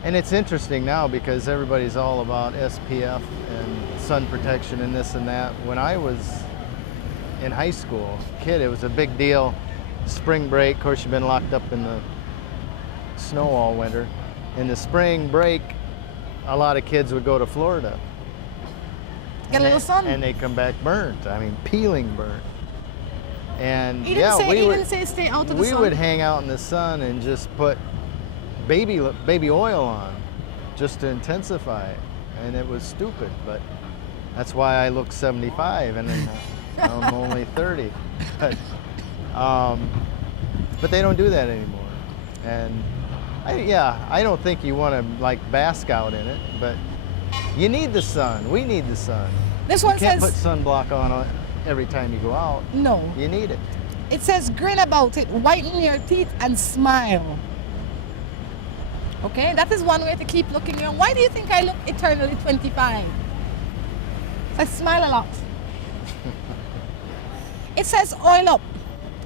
and it's interesting now because everybody's all about SPF and sun protection and this and that. When I was in high school, kid, it was a big deal. Spring break, of course, you've been locked up in the snow all winter. In the spring break, a lot of kids would go to Florida. Get a little sun. And they come back burnt. I mean, peeling burnt. And He didn't say stay out of the sun. We would hang out in the sun and just put baby oil on just to intensify it. And it was stupid, but that's why I look 75 and then I'm only 30. But they don't do that anymore. And I don't think you want to like bask out in it, but you need the sun. We need the sun. This one you can't says put sunblock on every time you go out. no. You need it. It says grin about it, whiten your teeth and smile. Okay, that is one way to keep looking young. Why do you think I look eternally 25? I smile a lot. It says oil up.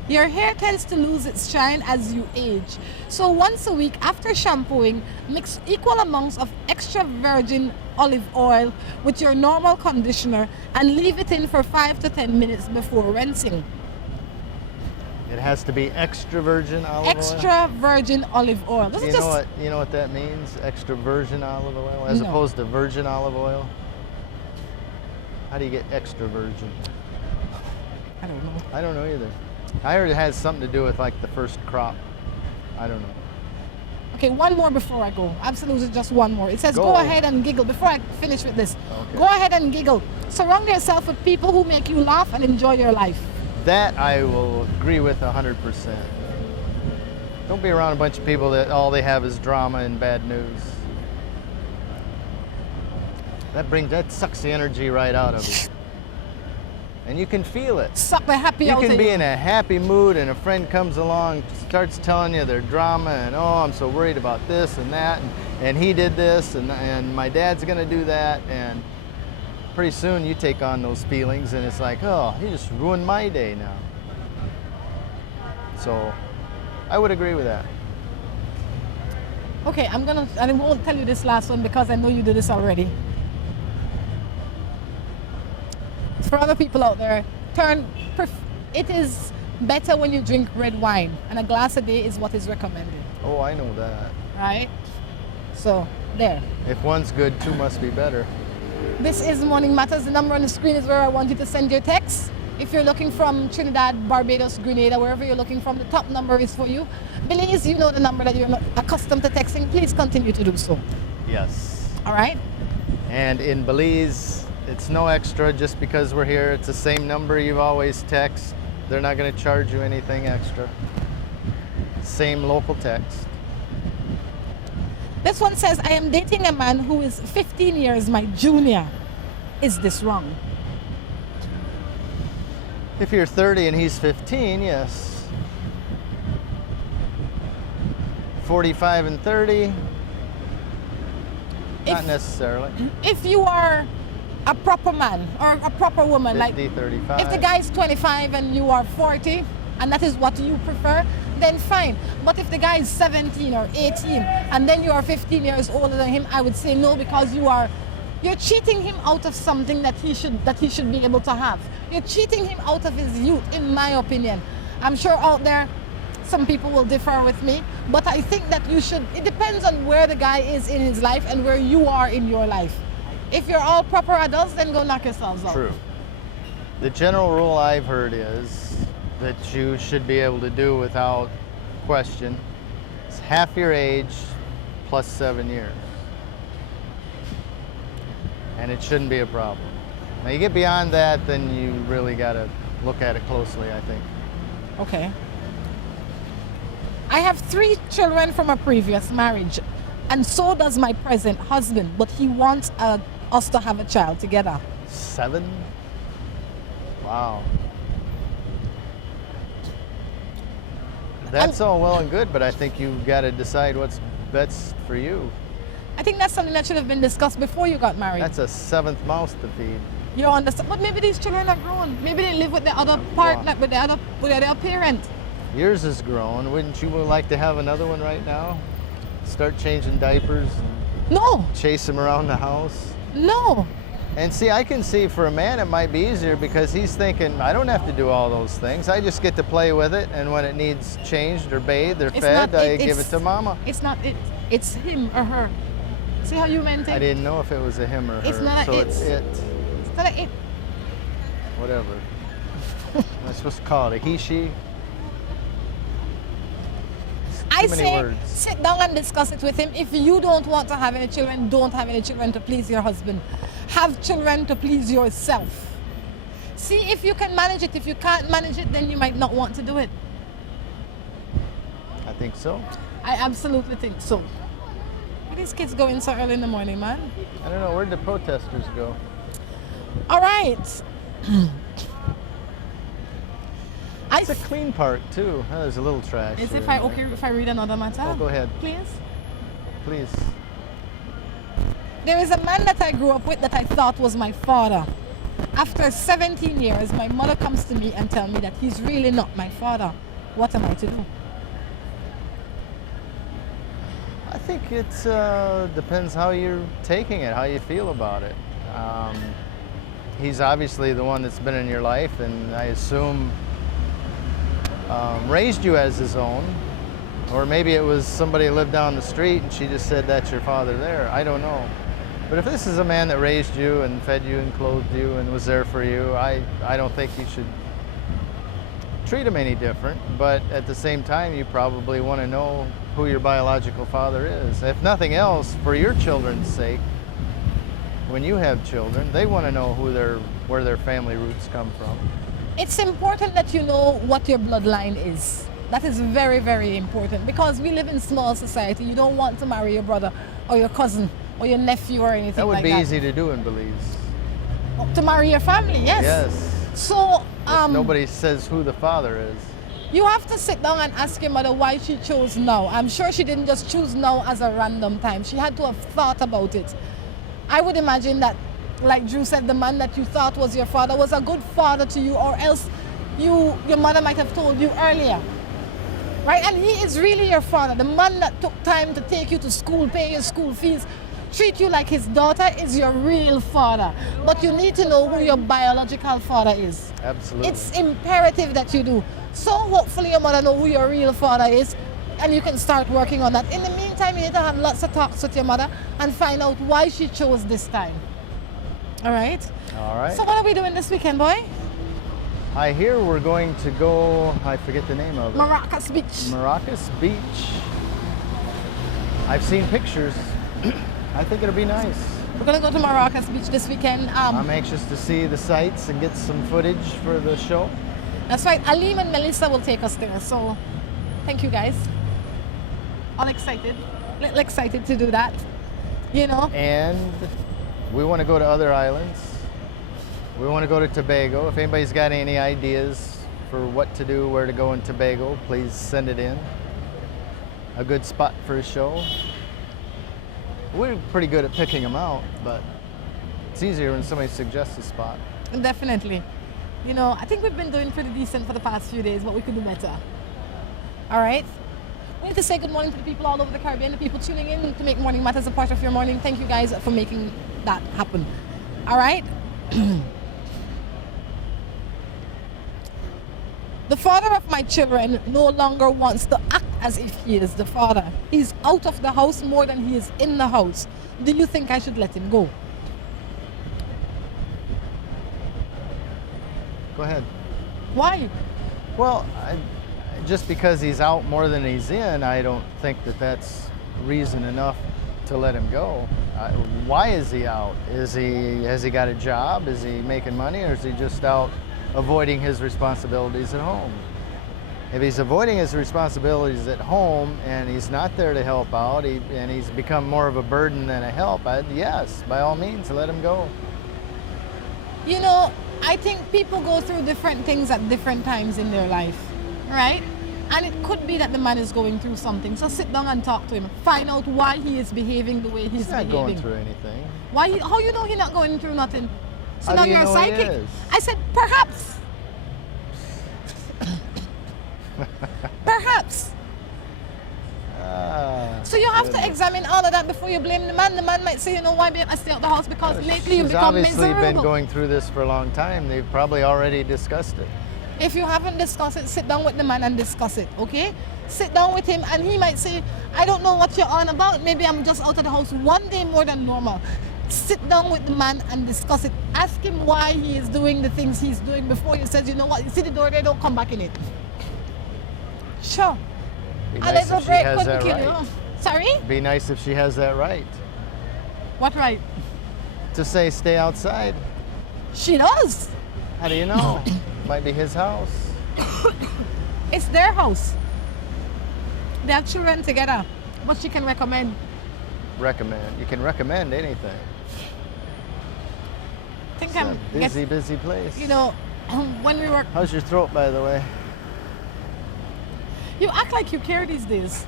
Your hair tends to lose its shine as you age. So once a week after shampooing, mix equal amounts of extra virgin olive oil with your normal conditioner and leave it in for 5 to 10 minutes before rinsing. It has to be extra virgin olive oil? Extra virgin olive oil. This is just... You know what that means? Extra virgin olive oil as opposed to virgin olive oil? How do you get extra virgin? I don't know. I don't know either. I heard it has something to do with like the first crop. I don't know. Okay, one more before I go. Absolutely just one more. It says go ahead and giggle. Before I finish with this, go ahead and giggle. Surround yourself with people who make you laugh and enjoy your life. That I will agree with 100%. Don't be around a bunch of people that all they have is drama and bad news. That sucks the energy right out of you. And you can feel it. Suck the happy out You of can be you. in a happy mood and a friend comes along, starts telling you their drama and, oh, I'm so worried about this and that, and he did this, and my dad's gonna do that, and pretty soon you take on those feelings and it's like, oh, he just ruined my day now. So I would agree with that. Okay, I won't tell you this last one because I know you did this already. For other people out there, it is better when you drink red wine, and a glass a day is what is recommended. Oh, I know that. Right? So, there. If one's good, two must be better. This is Morning Matters. The number on the screen is where I want you to send your text. If you're looking from Trinidad, Barbados, Grenada, wherever you're looking from, the top number is for you. Belize, you know the number that you're not accustomed to texting. Please continue to do so. Yes. All right? And in Belize, it's no extra just because we're here. It's the same number you've always text. They're not going to charge you anything extra. Same local text. This one says, I am dating a man who is 15 years my junior. Is this wrong? If you're 30 and he's 15, yes. 45 and 30, not necessarily. If you are a proper man or a proper woman, 50, like 35. if the guy is 25 and you are 40 and that is what you prefer, then fine. But if the guy is 17 or 18 and then you are 15 years older than him, I would say no, because you're cheating him out of something that he should be able to have. You're cheating him out of his youth, in my opinion. I'm sure out there some people will differ with me, but I think that it depends on where the guy is in his life and where you are in your life. If you're all proper adults, then go knock yourselves out. True. The general rule I've heard is that you should be able to do without question is half your age plus 7 years. And it shouldn't be a problem. Now you get beyond that, then you really got to look at it closely, I think. Okay. I have 3 children from a previous marriage, and so does my present husband, but he wants us to have a child together. 7? Wow. That's all well and good, but I think you've got to decide what's best for you. I think that's something that should have been discussed before you got married. That's a 7th mouse to feed. You understand? But maybe these children are grown. Maybe they live with the other part, like with the other parent. Yours is grown. Wouldn't you like to have another one right now? Start changing diapers and No. chase him around the house? No. And see, I can see for a man it might be easier because he's thinking, I don't have to do all those things. I just get to play with it, and when it needs changed or bathed or fed, I give it to mama. It's not it. It's him or her. See how you meant it? I didn't know if it was a him or her. It's not a so it. it's it. It's not a it. Whatever. Am I supposed to call it a he, she? I many say words. sit down and discuss it with him. If you don't want to have any children, don't have any children to please your husband. Have children to please yourself. See if you can manage it. If you can't manage it, then you might not want to do it. I think so. I absolutely think so. Where these kids going so early in the morning, man? I don't know, where'd the protesters go? All right. It's a clean park too. Oh, there's a little trash. Is here if and I there. if I read another matter? Oh, go ahead. Please. Please. There is a man that I grew up with that I thought was my father. After 17 years, my mother comes to me and tells me that he's really not my father. What am I to do? I think it depends how you're taking it, how you feel about it. He's obviously the one that's been in your life, and I assume raised you as his own. Or maybe it was somebody who lived down the street and she just said that's your father there. I don't know. But if this is a man that raised you and fed you and clothed you and was there for you, I don't think you should treat him any different. But at the same time, you probably want to know who your biological father is. If nothing else, for your children's sake, when you have children, they want to know where their family roots come from. It's important that you know what your bloodline is. That is very, very important because we live in small society. You don't want to marry your brother or your cousin or your nephew or anything That would like be that. easy to do in Belize. To marry your family, yes. Yes. So If nobody says who the father is. you have to sit down and ask your mother why she chose now. I'm sure she didn't just choose now as a random time. She had to have thought about it. I would imagine that, like Drew said, the man that you thought was your father was a good father to you, or else your mother might have told you earlier. Right? And he is really your father. The man that took time to take you to school, pay your school fees, treat you like his daughter is your real father. But you need to know who your biological father is. Absolutely. It's imperative that you do. So hopefully your mother know who your real father is and you can start working on that. In the meantime, you need to have lots of talks with your mother and find out why she chose this time. All right? All right. So what are we doing this weekend, boy? I hear we're going to go, I forget the name of it. Maracas Beach. Maracas Beach. I've seen pictures. I think it'll be nice. We're going to go to Maracas Beach this weekend. I'm anxious to see the sights and get some footage for the show. That's right. Alim and Melissa will take us there. So thank you, guys. All excited. Little excited to do that. You know? And we want to go to other islands. We want to go to Tobago. If anybody's got any ideas for what to do, where to go in Tobago, please send it in. A good spot for a show. We're pretty good at picking them out, but it's easier when somebody suggests a spot. Definitely. You know, I think we've been doing pretty decent for the past few days, but we could do better. All right? We need to say good morning to the people all over the Caribbean, the people tuning in to make Morning Matters a part of your morning. Thank you guys for making that happen. All right? The father of my children no longer wants to act as if he is the father. He's out of the house more than he is in the house. Do you think I should let him go? Go ahead. Why? Well, just because he's out more than he's in, I don't think that that's reason enough to let him go. Why is he out? Has he got a job? Is he making money, or is he just out avoiding his responsibilities at home? If he's avoiding his responsibilities at home and he's not there to help out, and he's become more of a burden than a help, yes, by all means, let him go. You know, I think people go through different things at different times in their life, right? And it could be that the man is going through something. So sit down and talk to him. Find out why he is behaving the way he's behaving. He's not going through anything. Why? How you know he's not going through nothing? So How now do you you're know psychic. he is? I said perhaps. Perhaps. So you have to examine all of that before you blame the man. The man might say, you know why, babe, I stay out the house because lately you She's become obviously miserable. been going through this for a long time. They've probably already discussed it. If you haven't discussed it, sit down with the man and discuss it, okay? Sit down with him and he might say, I don't know what you're on about. Maybe I'm just out of the house one day more than normal. Sit down with the man and discuss it. Ask him why he is doing the things he's doing before you says, you know what, you see the door there, don't come back in it. Sure. Be A nice little if she break has couldn't that kill right. you. Sorry? Be nice if she has that right. What right? To say stay outside. She does. How do you know? Might be his house. It's their house. They have children together. What she can recommend. Recommend. You can recommend anything. I think It's a busy place. You know, when we were... How's your throat, by the way? You act like you care these days.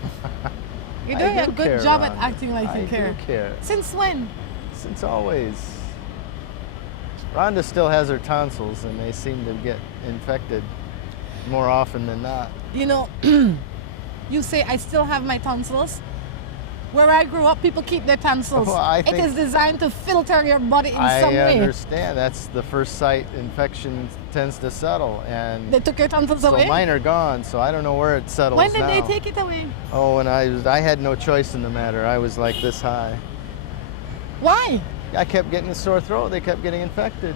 You're I doing a do good care, job at Rhonda. acting like you I care. do care. Since when? Since always. Rhonda still has her tonsils, and they seem to get infected more often than not. You know, you say I still have my tonsils. Where I grew up, people keep their tonsils. Well, I It think- is designed to filter your body in some I way. understand. That's the first site infection tends to settle, and They took your tonsils so away? mine are gone. So I don't know where it settles When did now. they take it away? Oh, when I had no choice in the matter. I was like this high. Why? I kept getting a sore throat. They kept getting infected.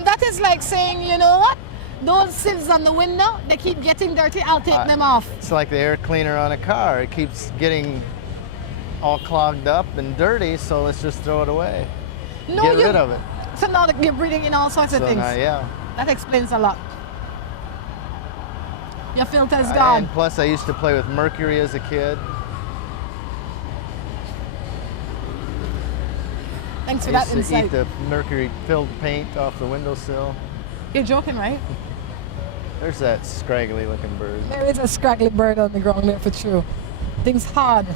That is like saying, you know what? Those sieves on the window, they keep getting dirty, I'll take them off. It's like the air cleaner on a car. It keeps getting all clogged up and dirty, so let's just throw it away. No, Get rid of it. So now that you're breathing in all sorts of So things. now, yeah. That explains a lot. Your filter's gone. And plus, I used to play with mercury as a kid. Thanks for I that used to insight. eat the mercury-filled paint off the windowsill. You're joking, right? There's that scraggly-looking bird. There is a scraggly bird on the ground there for true. Things hard.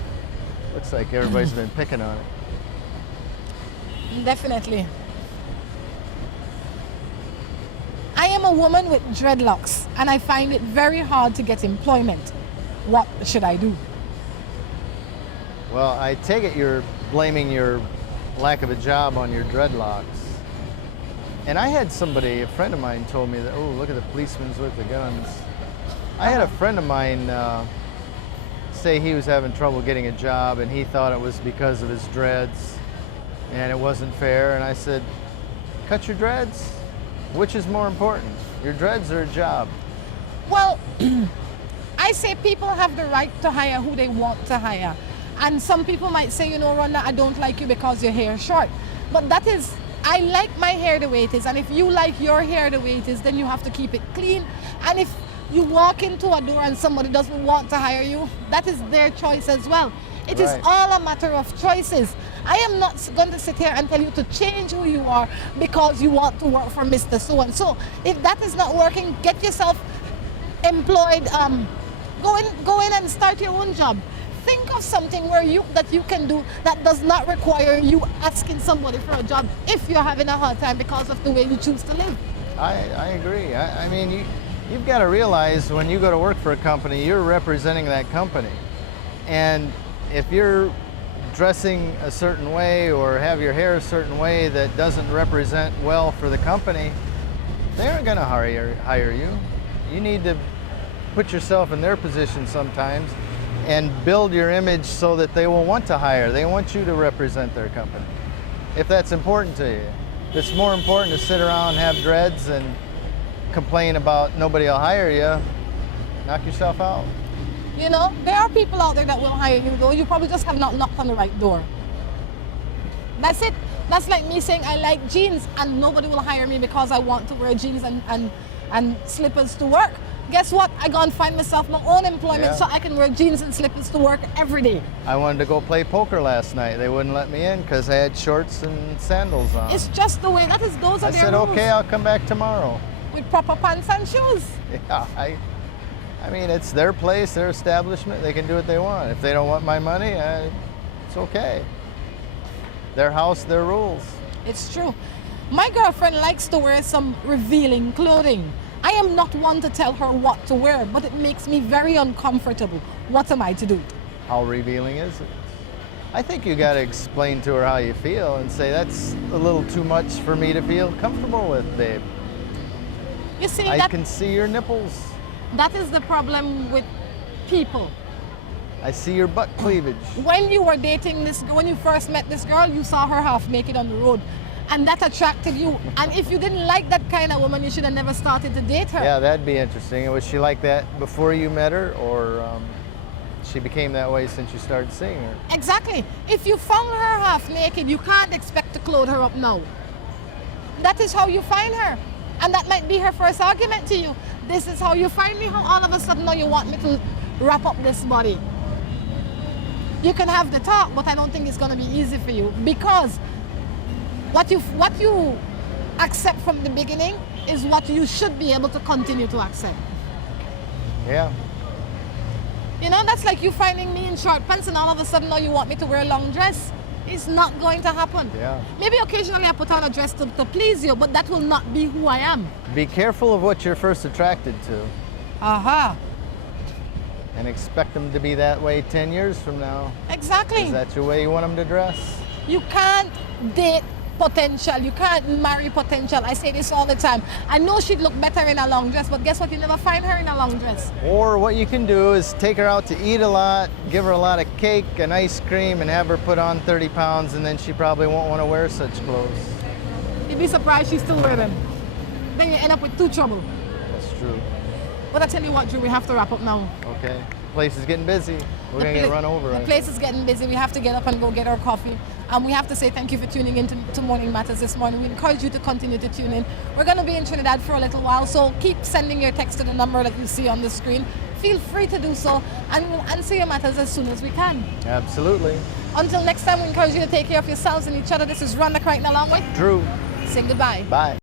Looks like everybody's been picking on it. Definitely. I am a woman with dreadlocks and I find it very hard to get employment. What should I do? Well, I take it you're blaming your lack of a job on your dreadlocks. And I had somebody, a friend of mine told me that, oh, look at the policemen with the guns. I had a friend of mine say he was having trouble getting a job and he thought it was because of his dreads and it wasn't fair. And I said, cut your dreads. Which is more important, your dreads or a job? Well, I say people have the right to hire who they want to hire. And some people might say, you know, Rhonda, I don't like you because your hair is short. But that is, I like my hair the way it is. And if you like your hair the way it is, then you have to keep it clean. And if you walk into a door and somebody doesn't want to hire you, that is their choice as well. It is all a matter of choices. I am not going to sit here and tell you to change who you are because you want to work for Mr. So-and-so. If that is not working, get yourself employed. Go in and start your own job. Think of something that you can do that does not require you asking somebody for a job if you're having a hard time because of the way you choose to live. I agree. I mean, you've got to realize when you go to work for a company, you're representing that company. And if you're dressing a certain way or have your hair a certain way that doesn't represent well for the company, they aren't going to hire you. You need to put yourself in their position sometimes and build your image so that they will want to hire. They want you to represent their company, if that's important to you. If it's more important to sit around and have dreads and complain about nobody will hire you, knock yourself out. You know, there are people out there that will hire you, though. You probably just have not knocked on the right door. That's it. That's like me saying I like jeans and nobody will hire me because I want to wear jeans and slippers to work. Guess what? I go and find myself my own employment so I can wear jeans and slippers to work every day. I wanted to go play poker last night. They wouldn't let me in because I had shorts and sandals on. It's just the way. Those are their rules. I said, okay, I'll come back tomorrow. With proper pants and shoes. Yeah, I mean, it's their place, their establishment. They can do what they want. If they don't want my money, it's okay. Their house, their rules. It's true. My girlfriend likes to wear some revealing clothing. I am not one to tell her what to wear, but it makes me very uncomfortable. What am I to do? How revealing is it? I think you got to explain to her how you feel and say, that's a little too much for me to feel comfortable with, babe. You see, I can see your nipples. That is the problem with people. I see your butt cleavage. When you were dating when you first met this girl, you saw her half naked on the road. And that attracted you. And if you didn't like that kind of woman, you should have never started to date her. Yeah, that'd be interesting. Was she like that before you met her, or she became that way since you started seeing her? Exactly. If you found her half naked, you can't expect to clothe her up now. That is how you find her. And that might be her first argument to you. This is how you find me, how all of a sudden now you want me to wrap up this body. You can have the talk, but I don't think it's going to be easy for you because what you accept from the beginning is what you should be able to continue to accept. Yeah. You know, that's like you finding me in short pants and all of a sudden now you want me to wear a long dress. It's not going to happen. Yeah. Maybe occasionally I put on a dress to please you, but that will not be who I am. Be careful of what you're first attracted to. Aha. And expect them to be that way 10 years from now. Exactly. Is that your way you want them to dress? You can't date potential. You can't marry potential. I say this all the time. I know she'd look better in a long dress, but guess what? You never find her in a long dress. Or what you can do is take her out to eat a lot, give her a lot of cake and ice cream, and have her put on 30 pounds, and then she probably won't want to wear such clothes. You'd be surprised she still wear them. Then you end up with two trouble. That's true. But I tell you what, Drew, we have to wrap up now. Okay. The place is getting busy. We're going to get run over. The place is getting busy. We have to get up and go get our coffee. We have to say thank you for tuning in to Morning Matters this morning. We encourage you to continue to tune in. We're going to be in Trinidad for a little while, so keep sending your text to the number that you see on the screen. Feel free to do so, and we'll answer your matters as soon as we can. Absolutely. Until next time, we encourage you to take care of yourselves and each other. This is Rhonda Crichton along with Drew. Say goodbye. Bye.